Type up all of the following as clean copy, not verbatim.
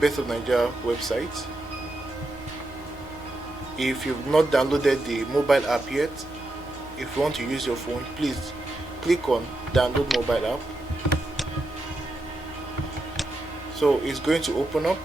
Bestof9ja website. If you've not downloaded the mobile app yet, if you want to use your phone, please click on download mobile app. So it's going to open up.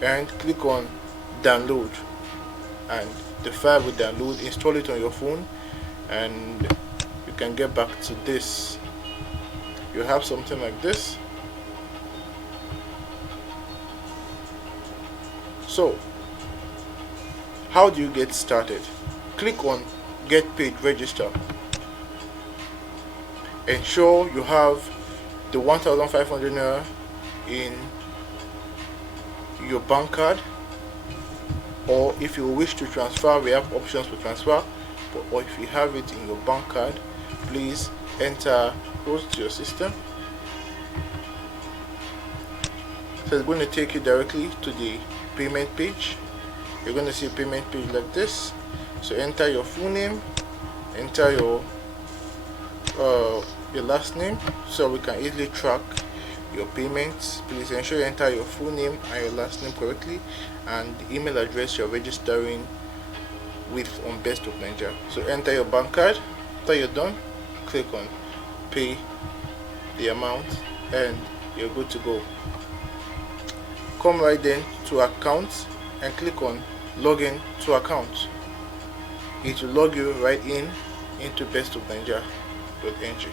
And click on download, and the file will download. Install it on your phone and you can get back to this. You have something like this. So how do you get started? Click on get paid register. Ensure you have the 1,500 naira in your bank card, or if you wish to transfer, we have options for transfer, or if you have it in your bank card, please enter close to your system. So it's going to take you directly to the payment page. You're going to see a payment page like this. So enter your full name, enter your last name, so we can easily track your payments. Please ensure you enter your full name and your last name correctly, and the email address you're registering with on Bestof9ja. So enter your bank card. After you're done, click on pay the amount and you're good to go. Come right then to account and click on login to account. It will log you right in into Bestof9ja.ng.